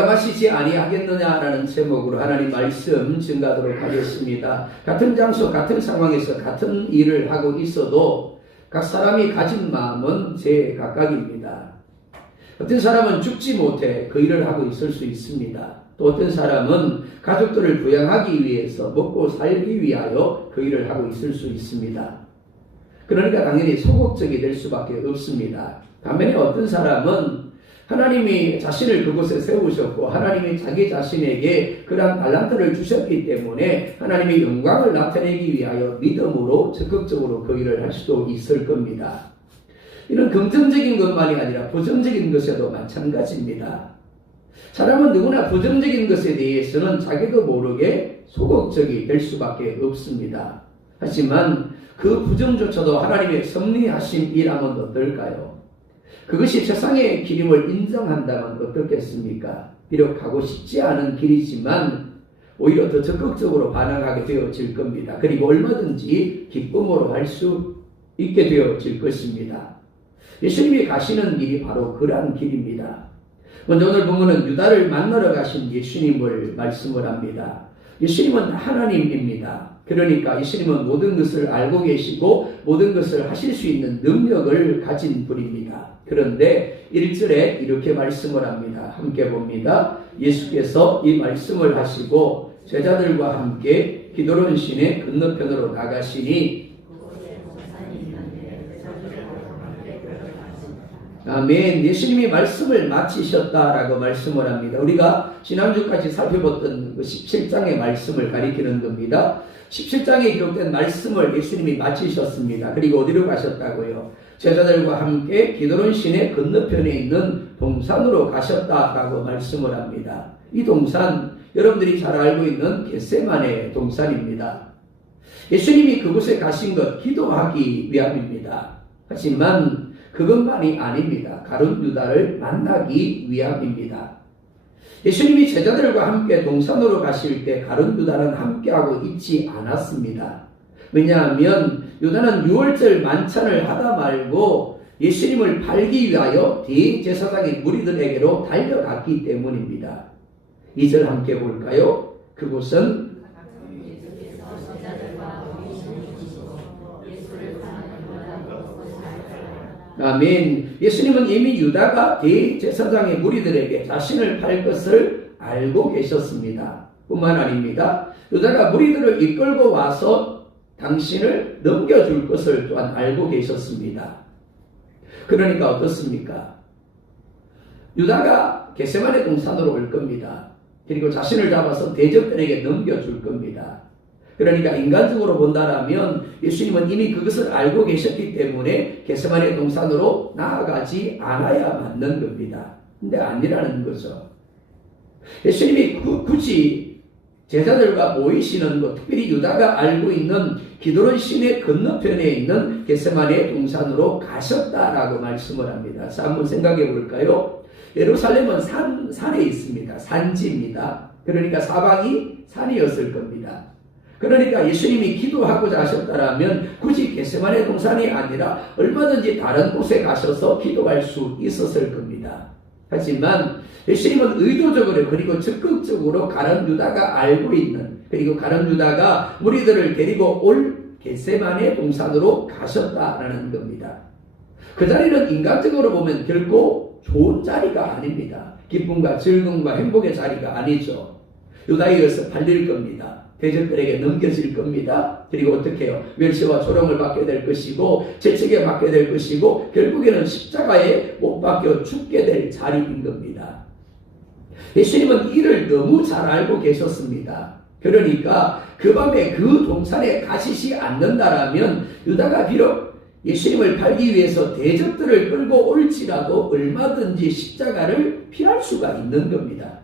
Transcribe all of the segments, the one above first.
내가 마시지 아니하겠느냐라는 제목으로 하나님 말씀 증가하도록 하겠습니다. 같은 장소 같은 상황에서 같은 일을 하고 있어도 각 사람이 가진 마음은 제각각입니다. 어떤 사람은 죽지 못해 그 일을 하고 있을 수 있습니다. 또 어떤 사람은 가족들을 부양하기 위해서 먹고 살기 위하여 그 일을 하고 있을 수 있습니다. 그러니까 당연히 소극적이 될 수밖에 없습니다. 반면에 어떤 사람은 하나님이 자신을 그곳에 세우셨고 하나님이 자기 자신에게 그러한 달란트를 주셨기 때문에 하나님의 영광을 나타내기 위하여 믿음으로 적극적으로 그 일을 할 수도 있을 겁니다. 이런 긍정적인 것만이 아니라 부정적인 것에도 마찬가지입니다. 사람은 누구나 부정적인 것에 대해서는 자기도 모르게 소극적이 될 수밖에 없습니다. 하지만 그 부정조차도 하나님의 섭리하심이라면 어떨까요? 그것이 세상의 길임을 인정한다면 어떻겠습니까? 비록 가고 싶지 않은 길이지만 오히려 더 적극적으로 반응하게 되어질 겁니다. 그리고 얼마든지 기쁨으로 할 수 있게 되어질 것입니다. 예수님이 가시는 길이 바로 그러한 길입니다. 먼저 오늘 본문은 유다를 만나러 가신 예수님을 말씀을 합니다. 예수님은 하나님입니다. 그러니까 예수님은 모든 것을 알고 계시고 모든 것을 하실 수 있는 능력을 가진 분입니다. 그런데 1절에 이렇게 말씀을 합니다. 함께 봅니다. 예수께서 이 말씀을 하시고 제자들과 함께 기드론 시내 건너편으로 나가시니 아멘. 예수님이 말씀을 마치셨다라고 말씀을 합니다. 우리가 지난주까지 살펴봤던 그 17장의 말씀을 가리키는 겁니다. 17장에 기록된 말씀을 예수님이 마치셨습니다. 그리고 어디로 가셨다고요? 제자들과 함께 기드론 시내 건너편에 있는 동산으로 가셨다라고 말씀을 합니다. 이 동산, 여러분들이 잘 알고 있는 겟세마네 동산입니다. 예수님이 그곳에 가신 것 기도하기 위함입니다. 하지만 그것만이 아닙니다. 가룟 유다를 만나기 위함입니다. 예수님이 제자들과 함께 동산으로 가실 때 가룟 유다는 함께하고 있지 않았습니다. 왜냐하면 유다는 유월절 만찬을 하다 말고 예수님을 팔기 위하여 대제사장의 무리들에게로 달려갔기 때문입니다. 2절 함께 볼까요? 그곳은 아멘. 예수님은 이미 유다가 대제사장의 무리들에게 자신을 팔 것을 알고 계셨습니다. 뿐만 아닙니다. 유다가 무리들을 이끌고 와서 당신을 넘겨줄 것을 또한 알고 계셨습니다. 그러니까 어떻습니까? 유다가 겟세마네 동산으로 올 겁니다. 그리고 자신을 잡아서 대적들에게 넘겨줄 겁니다. 그러니까 인간적으로 본다라면 예수님은 이미 그것을 알고 계셨기 때문에 겟세마네 동산으로 나아가지 않아야 맞는 겁니다. 근데 아니라는 거죠. 예수님이 굳이 제자들과 모이시는 것, 특별히 유다가 알고 있는 기드론 시내 건너편에 있는 겟세마네 동산으로 가셨다라고 말씀을 합니다. 자, 한번 생각해 볼까요? 예루살렘은 산에 있습니다. 산지입니다. 그러니까 사방이 산이었을 겁니다. 그러니까 예수님이 기도하고자 하셨다면 굳이 겟세마네 동산이 아니라 얼마든지 다른 곳에 가셔서 기도할 수 있었을 겁니다. 하지만 예수님은 의도적으로 그리고 적극적으로 가룟 유다가 알고 있는, 그리고 가룟 유다가 무리들을 데리고 올 겟세마네 동산으로 가셨다라는 겁니다. 그 자리는 인간적으로 보면 결코 좋은 자리가 아닙니다. 기쁨과 즐거움과 행복의 자리가 아니죠. 유다에 의해서 팔릴 겁니다. 대적들에게 넘겨질 겁니다. 그리고 어떻게 해요? 멸시와 조롱을 받게 될 것이고 채찍에 받게 될 것이고 결국에는 십자가에 못 박혀 죽게 될 자리인 겁니다. 예수님은 이를 너무 잘 알고 계셨습니다. 그러니까 그 밤에 그 동산에 가시지 않는다라면 유다가 비록 예수님을 팔기 위해서 대적들을 끌고 올지라도 얼마든지 십자가를 피할 수가 있는 겁니다.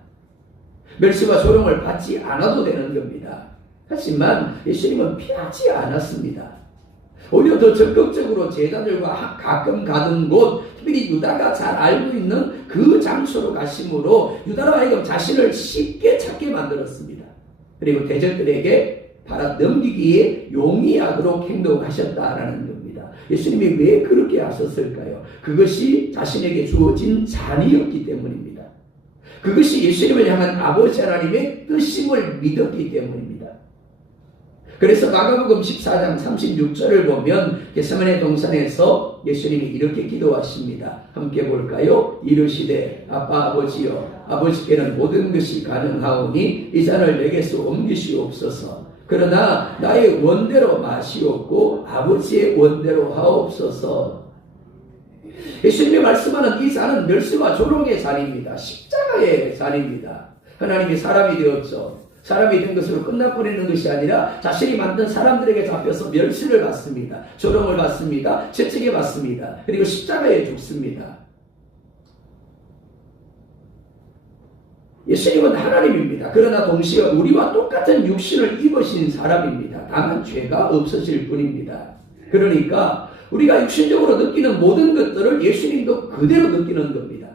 멸시와 조롱을 받지 않아도 되는 겁니다. 하지만 예수님은 피하지 않았습니다. 오히려 더 적극적으로 제자들과 가끔 가던 곳, 특별히 유다가 잘 알고 있는 그 장소로 가심으로 유다로 하여금 자신을 쉽게 찾게 만들었습니다. 그리고 대적들에게 팔아 넘기기에 용이하도록 행동하셨다라는 겁니다. 예수님이 왜 그렇게 하셨을까요? 그것이 자신에게 주어진 잔이었기 때문입니다. 그것이 예수님을 향한 아버지 하나님의 뜻임을 믿었기 때문입니다. 그래서 마가복음 14장 36절을 보면 겟세마네 동산에서 예수님이 이렇게 기도하십니다. 함께 볼까요? 이르시되 아빠 아버지여 아버지께는 모든 것이 가능하오니 이 잔을 내게서 옮기시옵소서. 그러나 나의 원대로 마시옵고 아버지의 원대로 하옵소서. 예수님이 말씀하는 이 잔은 멸시와 조롱의 잔입니다. 십자가의 잔입니다. 하나님이 사람이 되었죠. 사람이 된 것으로 끝나버리는 것이 아니라 자신이 만든 사람들에게 잡혀서 멸시를 받습니다. 조롱을 받습니다. 채찍에 받습니다. 그리고 십자가에 죽습니다. 예수님은 하나님입니다. 그러나 동시에 우리와 똑같은 육신을 입으신 사람입니다. 다만 죄가 없으실 뿐입니다. 그러니까 우리가 육신적으로 느끼는 모든 것들을 예수님도 그대로 느끼는 겁니다.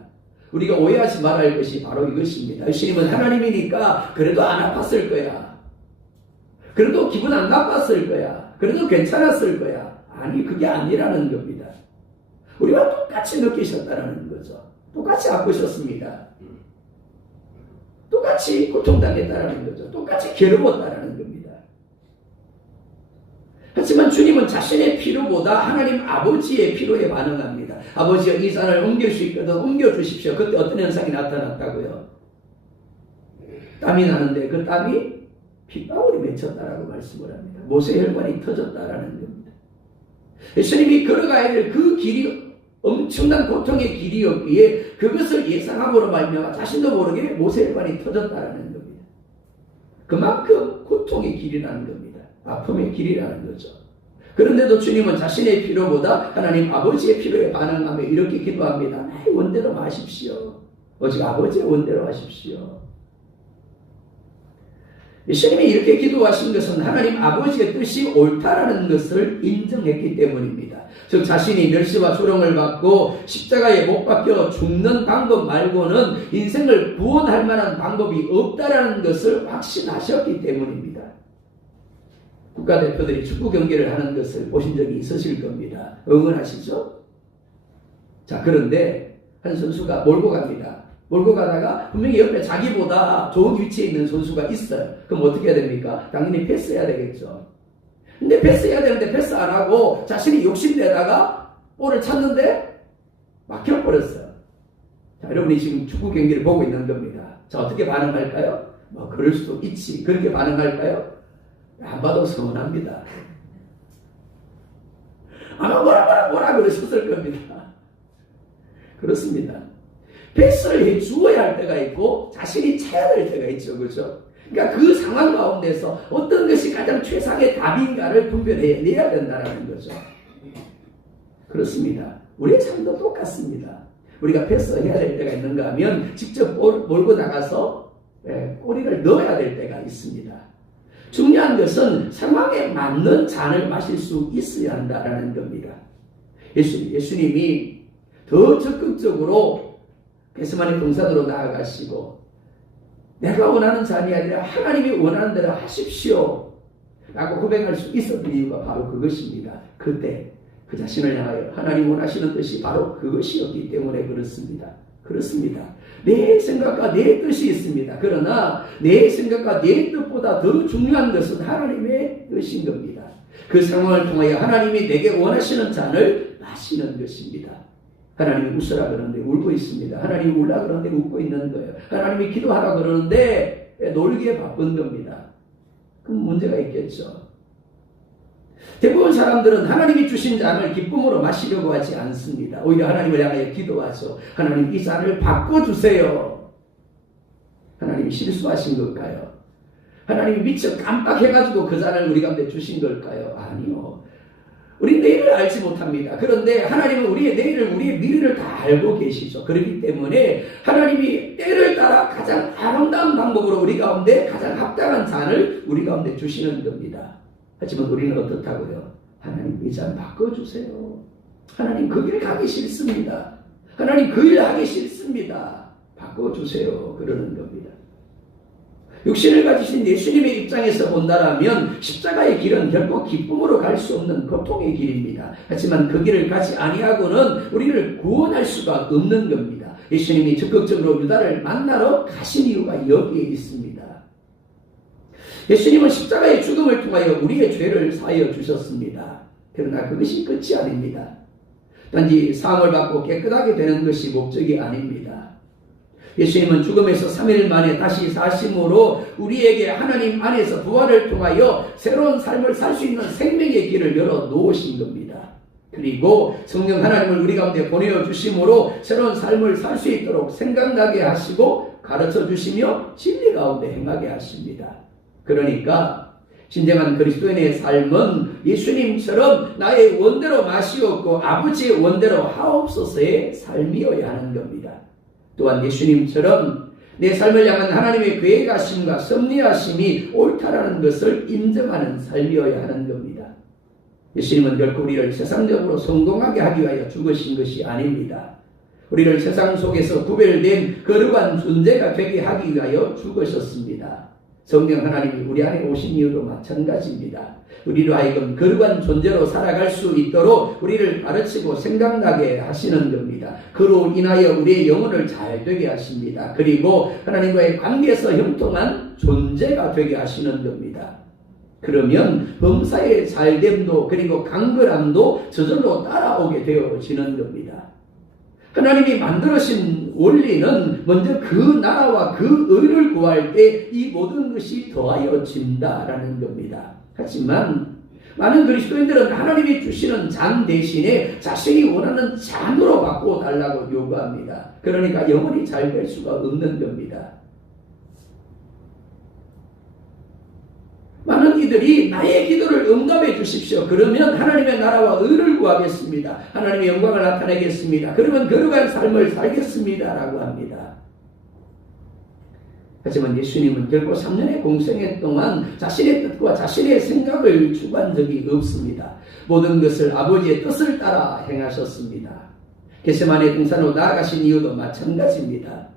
우리가 오해하지 말아야 할 것이 바로 이것입니다. 예수님은 하나님이니까 그래도 안 아팠을 거야. 그래도 기분 안 나빴을 거야. 그래도 괜찮았을 거야. 아니, 그게 아니라는 겁니다. 우리와 똑같이 느끼셨다는 거죠. 똑같이 아프셨습니다. 똑같이 고통당했다는 거죠. 똑같이 괴로웠다는 겁니다. 하지만 주님은 자신의 필요보다 하나님 아버지의 필요에 반응합니다. 아버지가 이 잔을 옮길 수 있거든 옮겨주십시오. 그때 어떤 현상이 나타났다고요? 땀이 나는데 그 땀이 핏방울이 맺혔다라고 말씀을 합니다. 모세혈관이 터졌다라는 겁니다. 예수님이 걸어가야 될 그 길이 엄청난 고통의 길이었기에 그것을 예상함으로 말미암아 자신도 모르게 모세혈관이 터졌다라는 겁니다. 그만큼 고통의 길이라는 겁니다. 아픔의 길이라는 거죠. 그런데도 주님은 자신의 필요보다 하나님 아버지의 필요에 반응하며 이렇게 기도합니다. 나의 원대로 하십시오. 오직 아버지의 원대로 하십시오. 예수님이 이렇게 기도하신 것은 하나님 아버지의 뜻이 옳다라는 것을 인정했기 때문입니다. 즉 자신이 멸시와 조롱을 받고 십자가에 못 박혀 죽는 방법 말고는 인생을 구원할 만한 방법이 없다라는 것을 확신하셨기 때문입니다. 국가대표들이 축구 경기를 하는 것을 보신 적이 있으실 겁니다. 응원하시죠? 자, 그런데 한 선수가 몰고 갑니다. 몰고 가다가 분명히 옆에 자기보다 좋은 위치에 있는 선수가 있어요. 그럼 어떻게 해야 됩니까? 당연히 패스해야 되겠죠. 근데 패스해야 되는데 패스 안 하고 자신이 욕심내다가 볼을 찾는데 막혀버렸어요. 자, 여러분이 지금 축구 경기를 보고 있는 겁니다. 자, 어떻게 반응할까요? 뭐 그럴 수도 있지. 그렇게 반응할까요? 안 봐도 서운합니다. 아마 뭐라 그러셨을 겁니다. 그렇습니다. 패스를 해 주어야 할 때가 있고 자신이 차야 될 때가 있죠. 그렇죠? 그러니까 그 상황 가운데서 어떤 것이 가장 최상의 답인가를 분별해내야 된다는 거죠. 그렇습니다. 우리의 삶도 똑같습니다. 우리가 패스해야 될 때가 있는가 하면 직접 몰고 나가서 꼬리를 넣어야 될 때가 있습니다. 중요한 것은 상황에 맞는 잔을 마실 수 있어야 한다는 겁니다. 예수님이 더 적극적으로 겟세마네 동산으로 나아가시고 내가 원하는 잔이 아니라 하나님이 원하는 대로 하십시오 라고 고백할 수 있었던 이유가 바로 그것입니다. 그때 그 자신을 향하여 하나님 원하시는 뜻이 바로 그것이었기 때문에 그렇습니다. 그렇습니다. 내 생각과 내 뜻이 있습니다. 그러나 내 생각과 내 뜻보다 더 중요한 것은 하나님의 뜻인 겁니다. 그 상황을 통하여 하나님이 내게 원하시는 잔을 마시는 것입니다. 하나님이 웃으라 그러는데 울고 있습니다. 하나님이 울라 그러는데 웃고 있는 거예요. 하나님이 기도하라 그러는데 놀기에 바쁜 겁니다. 그럼 문제가 있겠죠. 대부분 사람들은 하나님이 주신 잔을 기쁨으로 마시려고 하지 않습니다. 오히려 하나님을 향하여 기도하죠. 하나님 이 잔을 바꿔주세요. 하나님이 실수하신 걸까요? 하나님이 미처 깜빡해가지고 그 잔을 우리 가운데 주신 걸까요? 아니요. 우리 내일을 알지 못합니다. 그런데 하나님은 우리의 내일을, 우리의 미래를 다 알고 계시죠. 그렇기 때문에 하나님이 때를 따라 가장 아름다운 방법으로 우리 가운데 가장 합당한 잔을 우리 가운데 주시는 겁니다. 하지만 우리는 어떻다고요? 하나님 이 잔 바꿔주세요. 하나님 그 길 가기 싫습니다. 하나님 그 일 하기 싫습니다. 바꿔주세요. 그러는 겁니다. 육신을 가지신 예수님의 입장에서 본다라면 십자가의 길은 결코 기쁨으로 갈 수 없는 고통의 길입니다. 하지만 그 길을 가지 아니하고는 우리를 구원할 수가 없는 겁니다. 예수님이 적극적으로 유다를 만나러 가신 이유가 여기에 있습니다. 예수님은 십자가의 죽음을 통하여 우리의 죄를 사하여 주셨습니다. 그러나 그것이 끝이 아닙니다. 단지 사함을 받고 깨끗하게 되는 것이 목적이 아닙니다. 예수님은 죽음에서 3일 만에 다시 사심으로 우리에게 하나님 안에서 부활을 통하여 새로운 삶을 살 수 있는 생명의 길을 열어 놓으신 겁니다. 그리고 성령 하나님을 우리 가운데 보내어 주심으로 새로운 삶을 살 수 있도록 생각나게 하시고 가르쳐 주시며 진리 가운데 행하게 하십니다. 그러니까 진정한 그리스도인의 삶은 예수님처럼 나의 원대로 마시옵고 아버지의 원대로 하옵소서의 삶이어야 하는 겁니다. 또한 예수님처럼 내 삶을 향한 하나님의 계획하심과 섭리하심이 옳다라는 것을 인정하는 삶이어야 하는 겁니다. 예수님은 결코 우리를 세상적으로 성공하게 하기 위하여 죽으신 것이 아닙니다. 우리를 세상 속에서 구별된 거룩한 존재가 되게 하기 위하여 죽으셨습니다. 성령 하나님이 우리 안에 오신 이유도 마찬가지입니다. 우리로 하여금 거룩한 존재로 살아갈 수 있도록 우리를 가르치고 생각나게 하시는 겁니다. 그로 인하여 우리의 영혼을 잘 되게 하십니다. 그리고 하나님과의 관계에서 형통한 존재가 되게 하시는 겁니다. 그러면 범사의 잘됨도 그리고 강건함도 저절로 따라오게 되어지는 겁니다. 하나님이 만들어신 원리는 먼저 그 나라와 그 의를 구할 때 이 모든 것이 더하여진다라는 겁니다. 하지만 많은 그리스도인들은 하나님이 주시는 잔 대신에 자신이 원하는 잔으로 바꿔달라고 요구합니다. 그러니까 영원히 잘 될 수가 없는 겁니다. 많은 이들이 나의 기도를 응답해 주십시오. 그러면 하나님의 나라와 의를 구하겠습니다. 하나님의 영광을 나타내겠습니다. 그러면 거룩한 삶을 살겠습니다. 라고 합니다. 하지만 예수님은 결코 3년의 공생애 동안 자신의 뜻과 자신의 생각을 추구한 적이 없습니다. 모든 것을 아버지의 뜻을 따라 행하셨습니다. 겟세마네 동산으로 나아가신 이유도 마찬가지입니다.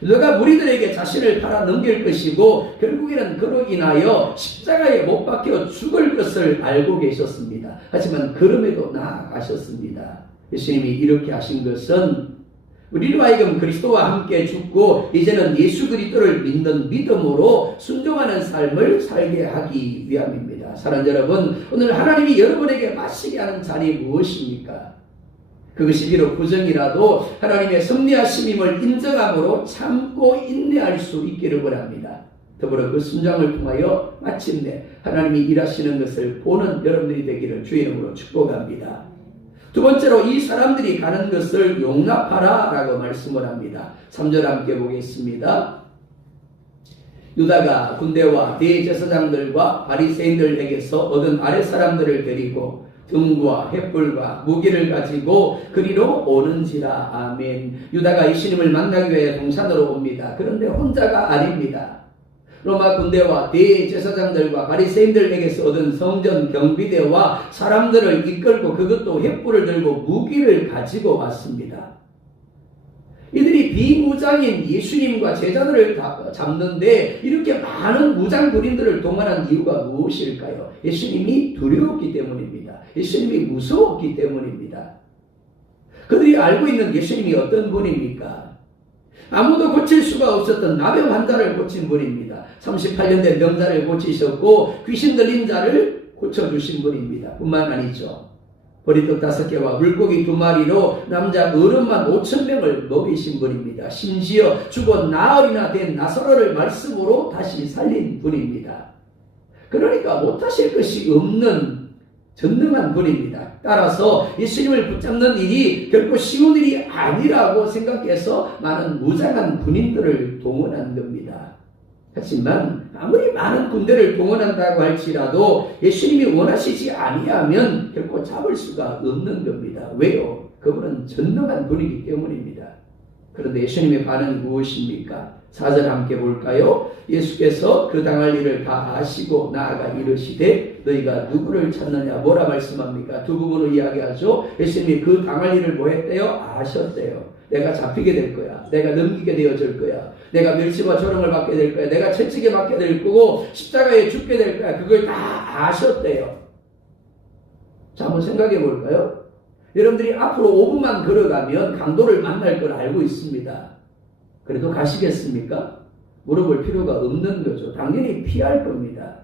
너가 무리들에게 자신을 팔아 넘길 것이고 결국에는 그로 인하여 십자가에 못 박혀 죽을 것을 알고 계셨습니다. 하지만 그럼에도 나아가셨습니다. 예수님이 이렇게 하신 것은 우리로 하여금 그리스도와 함께 죽고 이제는 예수 그리스도를 믿는 믿음으로 순종하는 삶을 살게 하기 위함입니다. 사랑하는 여러분, 오늘 하나님이 여러분에게 마시게 하는 잔이 무엇입니까? 그것이 비록 부정이라도 하나님의 섭리하심임을 인정함으로 참고 인내할 수 있기를 원합니다. 더불어 그 순종을 통하여 마침내 하나님이 일하시는 것을 보는 여러분들이 되기를 주의 이름으로 축복합니다. 두 번째로 이 사람들이 가는 것을 용납하라 라고 말씀을 합니다. 3절 함께 보겠습니다. 유다가 군대와 대제사장들과 바리새인들에게서 얻은 아랫사람들을 데리고 등과 횃불과 무기를 가지고 그리로 오는지라. 아멘. 유다가 예수님을 만나기 위해 동산으로 옵니다. 그런데 혼자가 아닙니다. 로마 군대와 대제사장들과 바리새인들에게서 얻은 성전 경비대와 사람들을 이끌고 그것도 횃불을 들고 무기를 가지고 왔습니다. 이들이 비무장인 예수님과 제자들을 잡는데 이렇게 많은 무장 군인들을 동원한 이유가 무엇일까요? 예수님이 두려웠기 때문입니다. 예수님이 무서웠기 때문입니다. 그들이 알고 있는 예수님이 어떤 분입니까? 아무도 고칠 수가 없었던 나병 환자를 고친 분입니다. 38년 된 병자를 고치셨고 귀신 들린 자를 고쳐주신 분입니다. 뿐만 아니죠. 보리떡 5개와 물고기 2마리로 남자 어른만 5,000명을 먹이신 분입니다. 심지어 죽어 나흘이나 된 나사로를 말씀으로 다시 살린 분입니다. 그러니까 못하실 것이 없는 전능한 분입니다. 따라서 예수님을 붙잡는 일이 결코 쉬운 일이 아니라고 생각해서 많은 무장한 군인들을 동원한 겁니다. 하지만 아무리 많은 군대를 동원한다고 할지라도 예수님이 원하시지 아니하면 결코 잡을 수가 없는 겁니다. 왜요? 그분은 전능한 분이기 때문입니다. 그런데 예수님의 반응이 무엇입니까? 4절 함께 볼까요? 예수께서 그 당할 일을 다 아시고 나아가 이르시되 너희가 누구를 찾느냐? 뭐라 말씀합니까? 두 부분을 이야기하죠. 예수님이 그 당할 일을 뭐 했대요? 아셨대요. 내가 잡히게 될 거야. 내가 넘기게 되어질 거야. 내가 멸시와 조롱을 받게 될 거야. 내가 채찍에 맞게 될 거고 십자가에 죽게 될 거야. 그걸 다 아셨대요. 자, 한번 생각해 볼까요? 여러분들이 앞으로 5분만 걸어가면 강도를 만날 걸 알고 있습니다. 그래도 가시겠습니까? 물어볼 필요가 없는 거죠. 당연히 피할 겁니다.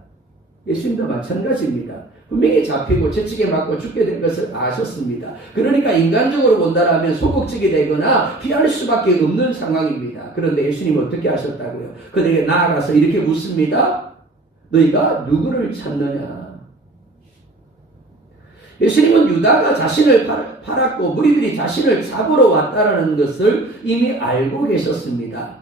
예수님도 마찬가지입니다. 분명히 잡히고 채찍에 맞고 죽게 된 것을 아셨습니다. 그러니까 인간적으로 본다라면 소극적이 되거나 피할 수밖에 없는 상황입니다. 그런데 예수님은 어떻게 하셨다고요? 그들에게 나아가서 이렇게 묻습니다. 너희가 누구를 찾느냐? 예수님은 유다가 자신을 팔았고 무리들이 자신을 잡으러 왔다라는 것을 이미 알고 계셨습니다.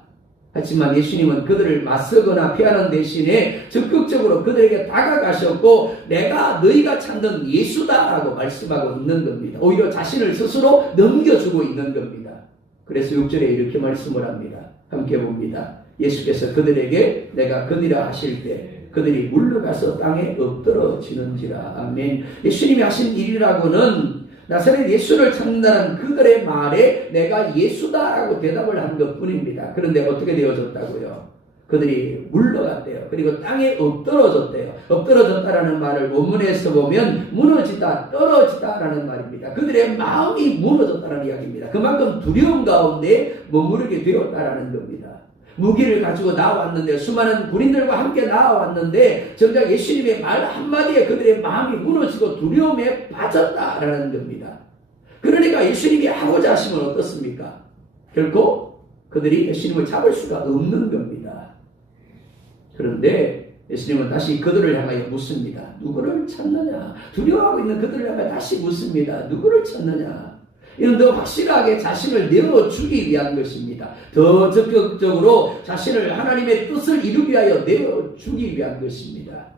하지만 예수님은 그들을 맞서거나 피하는 대신에 적극적으로 그들에게 다가가셨고 내가 너희가 찾는 예수다라고 말씀하고 있는 겁니다. 오히려 자신을 스스로 넘겨주고 있는 겁니다. 그래서 6절에 이렇게 말씀을 합니다. 함께 봅니다. 예수께서 그들에게 내가 그니라 하실 때 그들이 물러가서 땅에 엎드러지는지라. 아멘. 예수님이 하신 일이라고는 나사렛 예수를 찾는다는 그들의 말에 내가 예수다라고 대답을 한 것뿐입니다. 그런데 어떻게 되어졌다고요? 그들이 물러갔대요. 그리고 땅에 엎드러졌대요. 엎드러졌다라는 말을 원문에서 보면 무너지다, 떨어지다라는 말입니다. 그들의 마음이 무너졌다는 이야기입니다. 그만큼 두려움 가운데 머무르게 되었다라는 겁니다. 무기를 가지고 나왔는데 수많은 군인들과 함께 나왔는데 정작 예수님의 말 한마디에 그들의 마음이 무너지고 두려움에 빠졌다라는 겁니다. 그러니까 예수님이 하고자 하심은 어떻습니까? 결코 그들이 예수님을 잡을 수가 없는 겁니다. 그런데 예수님은 다시 그들을 향하여 묻습니다. 누구를 찾느냐? 두려워하고 있는 그들을 향하여 다시 묻습니다. 누구를 찾느냐? 이는 더 확실하게 자신을 내어주기 위한 것입니다. 더 적극적으로 자신을 하나님의 뜻을 이루기 위하여 내어주기 위한 것입니다.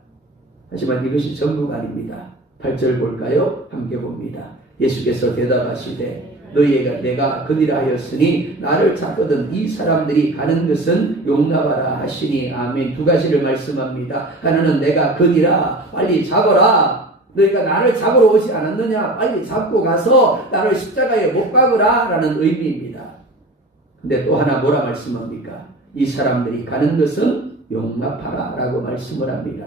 하지만 이것이 전부가 아닙니다. 8절 볼까요? 함께 봅니다. 예수께서 대답하시되 너희에게 내가 그니라 하였으니 나를 찾거든 이 사람들이 가는 것은 용납하라 하시니. 아멘. 두 가지를 말씀합니다. 하나는 내가 그니라 빨리 잡아라. 너희가 나를 잡으러 오지 않았느냐? 빨리 잡고 가서 나를 십자가에 못 박으라 라는 의미입니다. 근데 또 하나 뭐라 말씀합니까? 이 사람들이 가는 것은 용납하라 라고 말씀을 합니다.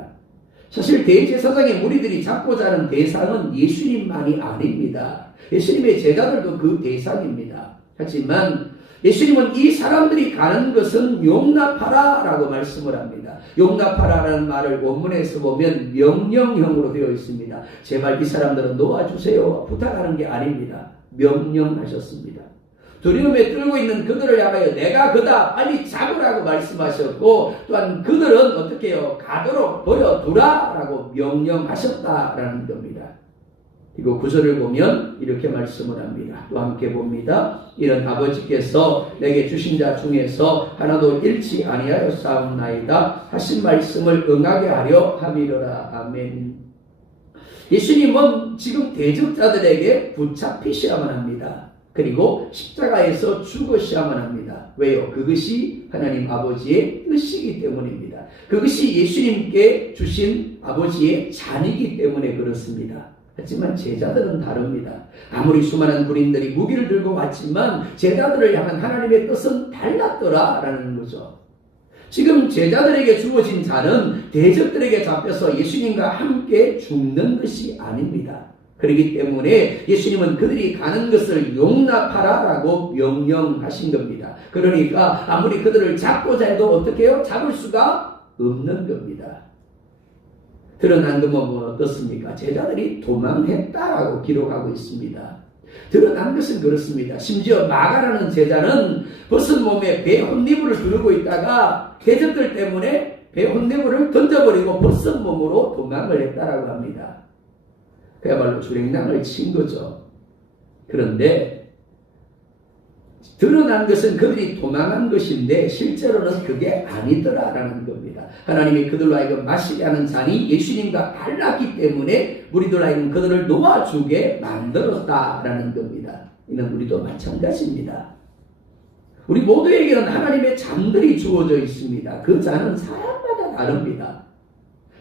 사실 대제사장의 무리들이 잡고자 하는 대상은 예수님만이 아닙니다. 예수님의 제자들도 그 대상입니다. 하지만 예수님은 이 사람들이 가는 것은 용납하라 라고 말씀을 합니다. 용납하라라는 말을 원문에서 보면 명령형으로 되어 있습니다. 제발 이 사람들은 놓아주세요 부탁하는 게 아닙니다. 명령하셨습니다. 두려움에 떨고 있는 그들을 향하여 내가 그다 빨리 잡으라고 말씀하셨고 또한 그들은 어떻게 해요? 가도록 버려두라 라고 명령하셨다라는 겁니다. 그리고 9절을 보면 이렇게 말씀을 합니다. 또 함께 봅니다. 이런 아버지께서 내게 주신 자 중에서 하나도 잃지 아니하였사옵나이다 하신 말씀을 응하게 하려 함이로라. 아멘. 예수님은 지금 대적자들에게 붙잡히셔야만 합니다. 그리고 십자가에서 죽으셔야만 합니다. 왜요? 그것이 하나님 아버지의 뜻이기 때문입니다. 그것이 예수님께 주신 아버지의 잔이기 때문에 그렇습니다. 하지만 제자들은 다릅니다. 아무리 수많은 군인들이 무기를 들고 왔지만 제자들을 향한 하나님의 뜻은 달랐더라라는 거죠. 지금 제자들에게 주어진 잔은 대적들에게 잡혀서 예수님과 함께 죽는 것이 아닙니다. 그렇기 때문에 예수님은 그들이 가는 것을 용납하라라고 명령하신 겁니다. 그러니까 아무리 그들을 잡고자 해도 어떻게 해요? 잡을 수가 없는 겁니다. 드러난 것은 어떻습니까? 제자들이 도망했다라고 기록하고 있습니다. 드러난 것은 그렇습니다. 심지어 마가라는 제자는 벗은 몸에 배 혼니부를 두르고 있다가 대적들 때문에 배 혼니부를 던져버리고 벗은 몸으로 도망을 했다라고 합니다. 그야말로 주랭랑을 친 거죠. 그런데 드러난 것은 그들이 도망한 것인데 실제로는 그게 아니더라라는 겁니다. 하나님이 그들로 하여금 마시게 하는 잔이 예수님과 달랐기 때문에 무리들로 하여금 그들을 놓아주게 만들었다라는 겁니다. 이는 우리도 마찬가지입니다. 우리 모두에게는 하나님의 잔들이 주어져 있습니다. 그 잔은 사람마다 다릅니다.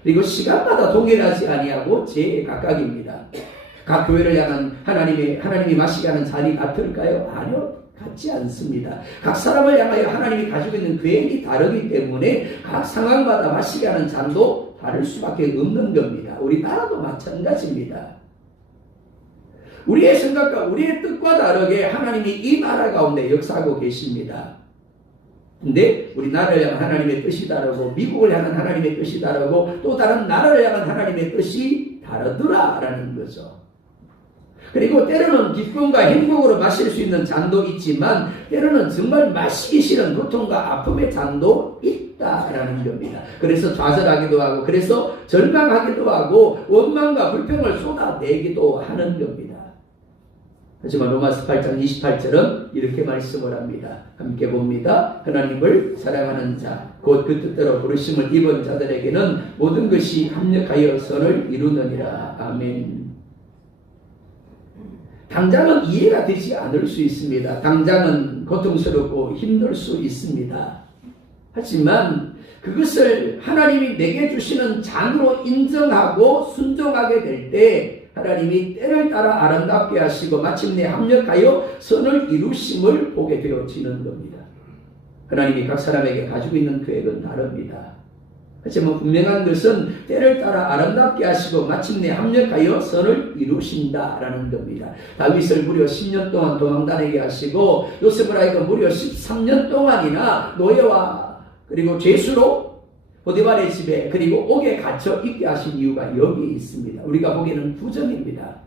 그리고 시간마다 동일하지 아니하고 제각각입니다. 각 교회를 향한 하나님이 마시게 하는 잔이 같을까요? 아니요. 같지 않습니다. 각 사람을 향하여 하나님이 가지고 있는 계획이 다르기 때문에 각 상황마다 마시게 하는 잔도 다를 수밖에 없는 겁니다. 우리나라도 마찬가지입니다. 우리의 생각과 우리의 뜻과 다르게 하나님이 이 나라 가운데 역사하고 계십니다. 근데 우리나라를 향한 하나님의 뜻이 다르고 미국을 향한 하나님의 뜻이 다르고 또 다른 나라를 향한 하나님의 뜻이 다르더라라는 거죠. 그리고 때로는 기쁨과 행복으로 마실 수 있는 잔도 있지만 때로는 정말 마시기 싫은 고통과 아픔의 잔도 있다라는 겁니다. 그래서 좌절하기도 하고 그래서 절망하기도 하고 원망과 불평을 쏟아내기도 하는 겁니다. 하지만 로마서 8장 28절은 이렇게 말씀을 합니다. 함께 봅니다. 하나님을 사랑하는 자, 곧 그 뜻대로 부르심을 입은 자들에게는 모든 것이 합력하여 선을 이루느니라. 아멘. 당장은 이해가 되지 않을 수 있습니다. 당장은 고통스럽고 힘들 수 있습니다. 하지만 그것을 하나님이 내게 주시는 잔으로 인정하고 순종하게 될 때 하나님이 때를 따라 아름답게 하시고 마침내 합력하여 선을 이루심을 보게 되어지는 겁니다. 하나님이 각 사람에게 가지고 있는 계획은 다릅니다. 하지만 분명한 것은 때를 따라 아름답게 하시고 마침내 합력하여 선을 이루신다라는 겁니다. 다윗을 무려 10년 동안 도망다니게 하시고 요셉을 하여금 무려 13년 동안이나 노예와 그리고 죄수로 보디발의 집에 그리고 옥에 갇혀 있게 하신 이유가 여기 있습니다. 우리가 보기에는 부정입니다.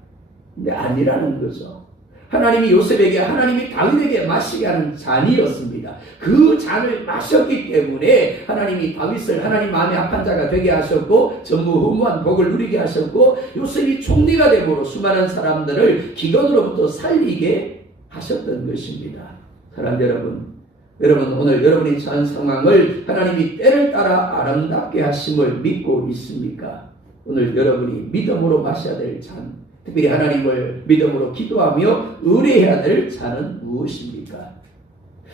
근데 아니라는 거죠. 하나님이 요셉에게 하나님이 다윗에게 마시게 하는 잔이었습니다. 그 잔을 마셨기 때문에 하나님이 다윗을 하나님 마음에 합한 자가 되게 하셨고 전무후무한 복을 누리게 하셨고 요셉이 총리가 되므로 수많은 사람들을 기근으로부터 살리게 하셨던 것입니다. 사랑하는 여러분 오늘 여러분의 처한 상황을 하나님이 때를 따라 아름답게 하심을 믿고 있습니까? 오늘 여러분이 믿음으로 마셔야 될 잔, 특별히 하나님을 믿음으로 기도하며 의뢰해야 될 잔은 무엇입니까?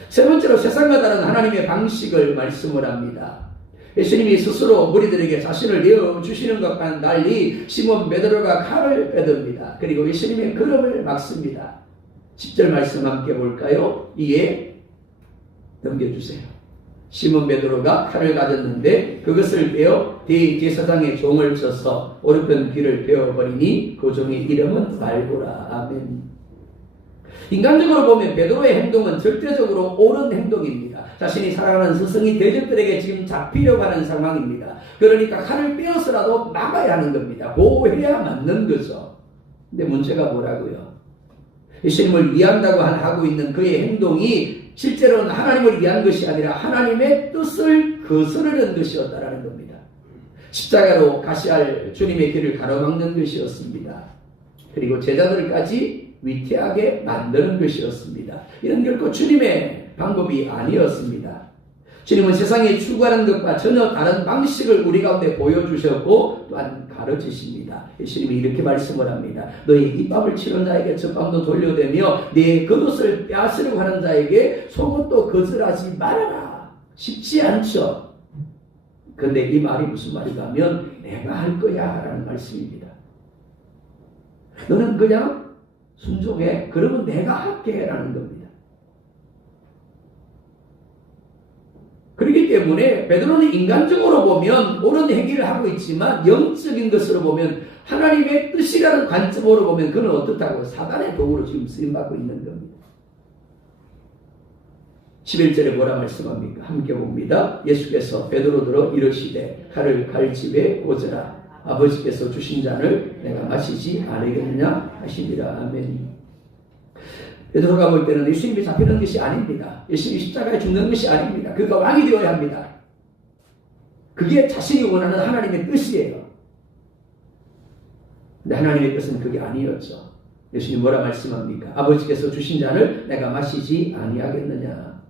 세 번째로 세상과 다른 하나님의 방식을 말씀을 합니다. 예수님이 스스로 무리들에게 자신을 내어주시는 것과는 달리 시몬 베드로가 칼을 빼듭니다. 그리고 예수님의 걸음을 막습니다. 10절 말씀 함께 볼까요? 이에 넘겨주세요. 시몬 베드로가 칼을 가졌는데 그것을 빼어 대제사장의 종을 쳐서 오른편 귀를 베어버리니 그 종의 이름은 말고라. 아멘. 인간적으로 보면 베드로의 행동은 절대적으로 옳은 행동입니다. 자신이 사랑하는 스승이 대적들에게 지금 잡히려고 하는 상황입니다. 그러니까 칼을 빼어서라도 막아야 하는 겁니다. 보호해야 맞는 거죠. 근데 문제가 뭐라고요? 예수님을 위한다고 하고 있는 그의 행동이 실제로는 하나님을 위한 것이 아니라 하나님의 뜻을 거스르는 것이었다라는 겁니다. 십자가로 가시할 주님의 길을 가로막는 것이었습니다. 그리고 제자들까지 위태하게 만드는 것이었습니다. 이런 결코 주님의 방법이 아니었습니다. 주님은 세상에 추구하는 것과 전혀 다른 방식을 우리 가운데 보여주셨고 또한 가르치십니다. 예수님이 이렇게 말씀을 합니다. 너희 입밥을 치는 자에게 젖밥도 돌려대며 네 겉옷을 빼앗으려고 하는 자에게 속옷도 거절하지 말아라. 쉽지 않죠. 그런데 이 말이 무슨 말이냐 하면 내가 할 거야 라는 말씀입니다. 너는 그냥 순종해. 그러면 내가 할게 라는 겁니다. 그렇기 때문에 베드로는 인간적으로 보면 옳은 행위를 하고 있지만 영적인 것으로 보면 하나님의 뜻이라는 관점으로 보면 그는 어떻다고? 사단의 도구로 지금 쓰임받고 있는 겁니다. 11절에 뭐라 말씀합니까? 함께 봅니다. 예수께서 베드로더러 이르시되 칼을 칼집에 꽂으라. 아버지께서 주신 잔을 내가 마시지 않으겠느냐 하시니라. 아멘. 베드로가 볼 때는 예수님이 잡히는 것이 아닙니다. 예수님이 십자가에 죽는 것이 아닙니다. 그가 왕이 되어야 합니다. 그게 자신이 원하는 하나님의 뜻이에요. 근데 하나님의 뜻은 그게 아니었죠. 예수님 뭐라 말씀합니까? 아버지께서 주신 잔을 내가 마시지 아니하겠느냐.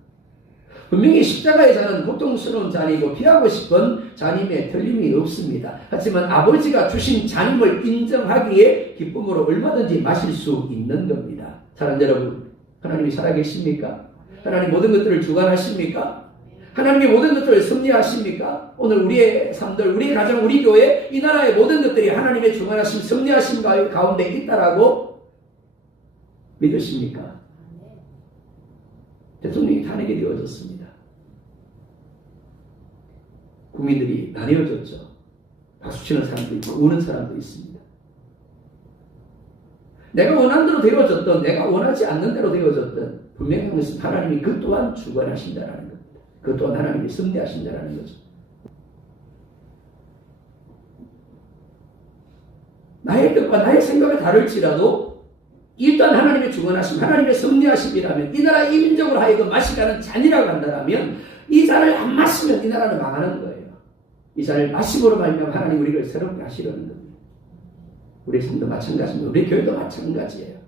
분명히 십자가의 잔은 고통스러운 잔이고 피하고 싶은 잔임에 틀림이 없습니다. 하지만 아버지가 주신 잔임을 인정하기에 기쁨으로 얼마든지 마실 수 있는 겁니다. 사랑하는 여러분, 하나님이 살아계십니까? 하나님 모든 것들을 주관하십니까? 하나님이 모든 것들을 섭리하십니까? 오늘 우리의 삶들, 우리의 가정, 우리 교회, 이 나라의 모든 것들이 하나님의 주관하심, 섭리하심 가운데 있다라고 믿으십니까? 대통령이 탄핵이 되어졌습니다. 국민들이 나뉘어졌죠. 박수치는 사람도 있고 우는 사람도 있습니다. 내가 원하는 대로 되어졌든 내가 원하지 않는 대로 되어졌든 분명히 하나님이 그 또한 주관하신다라는 겁니다. 그 또한 하나님이 섭리하신다라는 거죠. 나의 뜻과 나의 생각이 다를지라도 일단 하나님의 주관하심, 하나님의 섭리하심이라면 이 나라 이민족으로 하여금 마시라는 잔이라고 한다면 이 잔을 안 마시면 이 나라는 망하는 거예요. 이 잔을 마심으로 말미암아 하나님 우리를 새롭게 하시려는 겁니다. 우리 삶도 마찬가지입니다. 우리 교회도 마찬가지예요.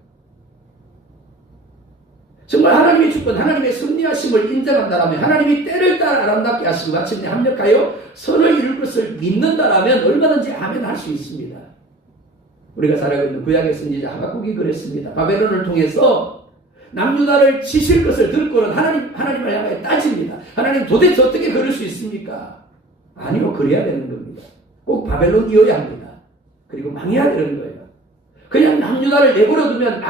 정말 하나님의 주권, 하나님의 섭리하심을 인정한다라면 하나님이 때를 따라 아름답게 하시고 마침내 합력하여 선을 이룰 것을 믿는다라면 얼마든지 아멘 할 수 있습니다. 우리가 살아가고 있는 구약의 선지자 하박국이 그랬습니다. 바벨론을 통해서 남유다를 치실 것을 듣고는 하나님을 향해 따집니다. 하나님 도대체 어떻게 그럴 수 있습니까? 아니요, 그래야 되는 겁니다. 꼭 바벨론이어야 합니다. 그리고 망해야 되는 거예요. 그냥 남유다를 내버려두면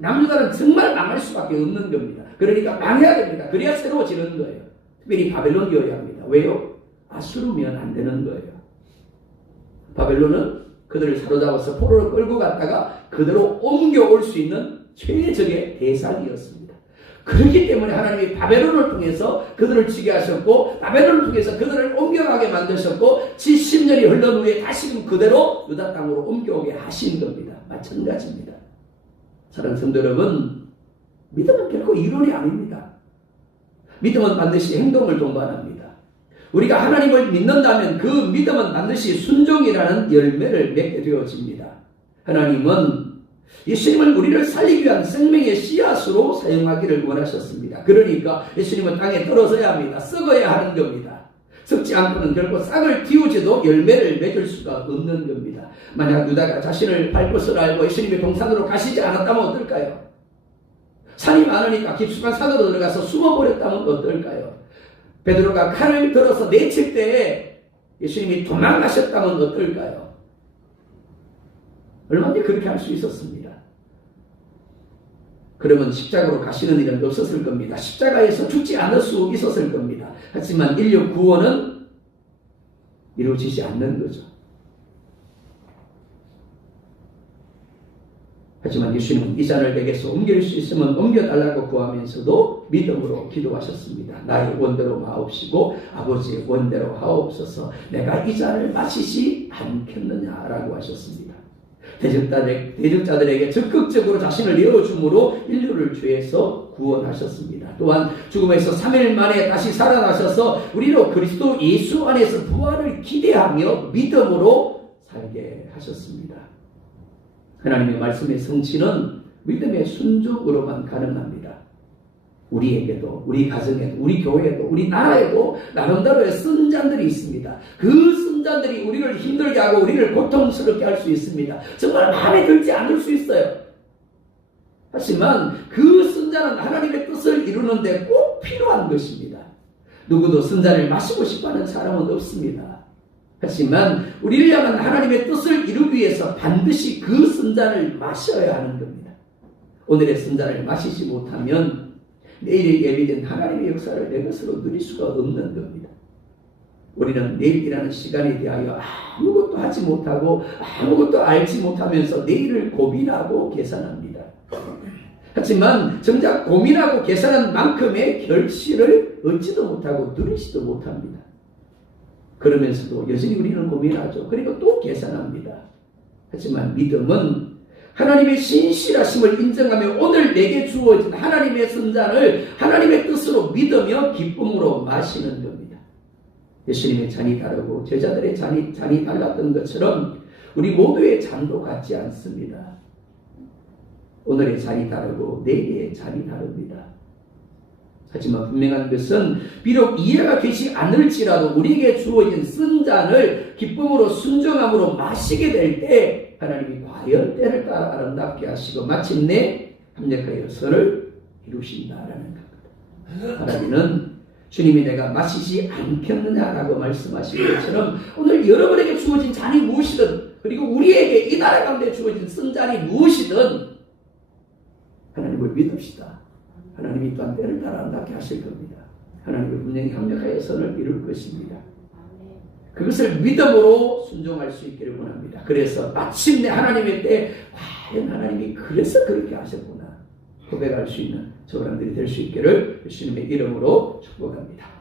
남유다는 정말 망할 수밖에 없는 겁니다. 그러니까 망해야 됩니다. 그래야 새로워지는 거예요. 특별히 바벨론이어야 합니다. 왜요? 아수르면 안 되는 거예요. 바벨론은 그들을 사로잡아서 포로로 끌고 갔다가 그대로 옮겨올 수 있는 최적의 대상이었습니다. 그렇기 때문에 하나님이 바벨론을 통해서 그들을 치게 하셨고 바벨론을 통해서 그들을 옮겨가게 만드셨고 70년이 흘러난 후에 다시금 그대로 유다 땅으로 옮겨오게 하신 겁니다. 마찬가지입니다. 사랑하는 성도 여러분, 믿음은 결코 이론이 아닙니다. 믿음은 반드시 행동을 동반합니다. 우리가 하나님을 믿는다면 그 믿음은 반드시 순종이라는 열매를 맺게 되어집니다. 하나님은 예수님을 우리를 살리기 위한 생명의 씨앗으로 사용하기를 원하셨습니다. 그러니까 예수님은 땅에 떨어져야 합니다. 썩어야 하는 겁니다. 썩지 않고는 결코 싹을 틔우지도 열매를 맺을 수가 없는 겁니다. 만약 유다가 자신을 밟 것을 알고 예수님의 동산으로 가시지 않았다면 어떨까요? 산이 많으니까 깊숙한 산으로 들어가서 숨어버렸다면 어떨까요? 베드로가 칼을 들어서 내칠 때에 예수님이 도망가셨다면 어떨까요? 얼마든지 그렇게 할 수 있었습니다. 그러면 십자가로 가시는 일은 없었을 겁니다. 십자가에서 죽지 않을 수 있었을 겁니다. 하지만 인류 구원은 이루어지지 않는 거죠. 하지만 예수님은 이 잔을 내게서 옮길 수 있으면 옮겨달라고 구하면서도 믿음으로 기도하셨습니다. 나의 원대로 마옵시고 아버지의 원대로 하옵소서. 내가 이 잔을 마시지 않겠느냐라고 하셨습니다. 대적자들에게 적극적으로 자신을 내어줌으로 인류를 죄에서 구원하셨습니다. 또한 죽음에서 3일 만에 다시 살아나셔서 우리로 그리스도 예수 안에서 부활을 기대하며 믿음으로 살게 하셨습니다. 하나님의 말씀의 성취는 믿음의 순종으로만 가능합니다. 우리에게도, 우리 가정에도, 우리 교회에도, 우리 나라에도 나름대로의 선잔들이 있습니다. 그 선잔들이 우리를 힘들게 하고 우리를 고통스럽게 할 수 있습니다. 정말 마음에 들지 않을 수 있어요. 하지만 그 선잔은 하나님의 뜻을 이루는 데 꼭 필요한 것입니다. 누구도 선잔을 마시고 싶어하는 사람은 없습니다. 하지만 우리를 향한 하나님의 뜻을 이루기 위해서 반드시 그 선잔을 마셔야 하는 겁니다. 오늘의 선잔을 마시지 못하면 내일에 예비된 하나님의 역사를 내 것으로 누릴 수가 없는 겁니다. 우리는 내일이라는 시간에 대하여 아무것도 하지 못하고 아무것도 알지 못하면서 내일을 고민하고 계산합니다. 하지만 정작 고민하고 계산한 만큼의 결실을 얻지도 못하고 누리지도 못합니다. 그러면서도 여전히 우리는 고민하죠. 그리고 또 계산합니다. 하지만 믿음은 하나님의 신실하심을 인정하며 오늘 내게 주어진 하나님의 선잔을 하나님의 뜻으로 믿으며 기쁨으로 마시는 겁니다. 예수님의 잔이 다르고 제자들의 잔이 달랐던 것처럼 우리 모두의 잔도 같지 않습니다. 오늘의 잔이 다르고 내일의 잔이 다릅니다. 하지만 분명한 것은 비록 이해가 되지 않을지라도 우리에게 주어진 선잔을 기쁨으로 순종함으로 마시게 될 때 하나님이 과연 때를 따라 아름답게 하시고 마침내 합력하여 선을 이루신다라는 겁니다. 하나님은 주님이 내가 마시지 않겠느냐라고 말씀하신 것처럼 오늘 여러분에게 주어진 잔이 무엇이든 그리고 우리에게 이 나라 가운데 주어진 선잔이 무엇이든 하나님을 믿읍시다. 하나님이 또한 때를 따라 아름답게 하실 겁니다. 하나님을 분명히 합력하여 선을 이룰 것입니다. 그것을 믿음으로 순종할 수 있기를 원합니다. 그래서 마침내 하나님의 때 과연 하나님이 그래서 그렇게 하셨구나 고백할 수 있는 저사람들이 될 수 있기를 예수님의 이름으로 축복합니다.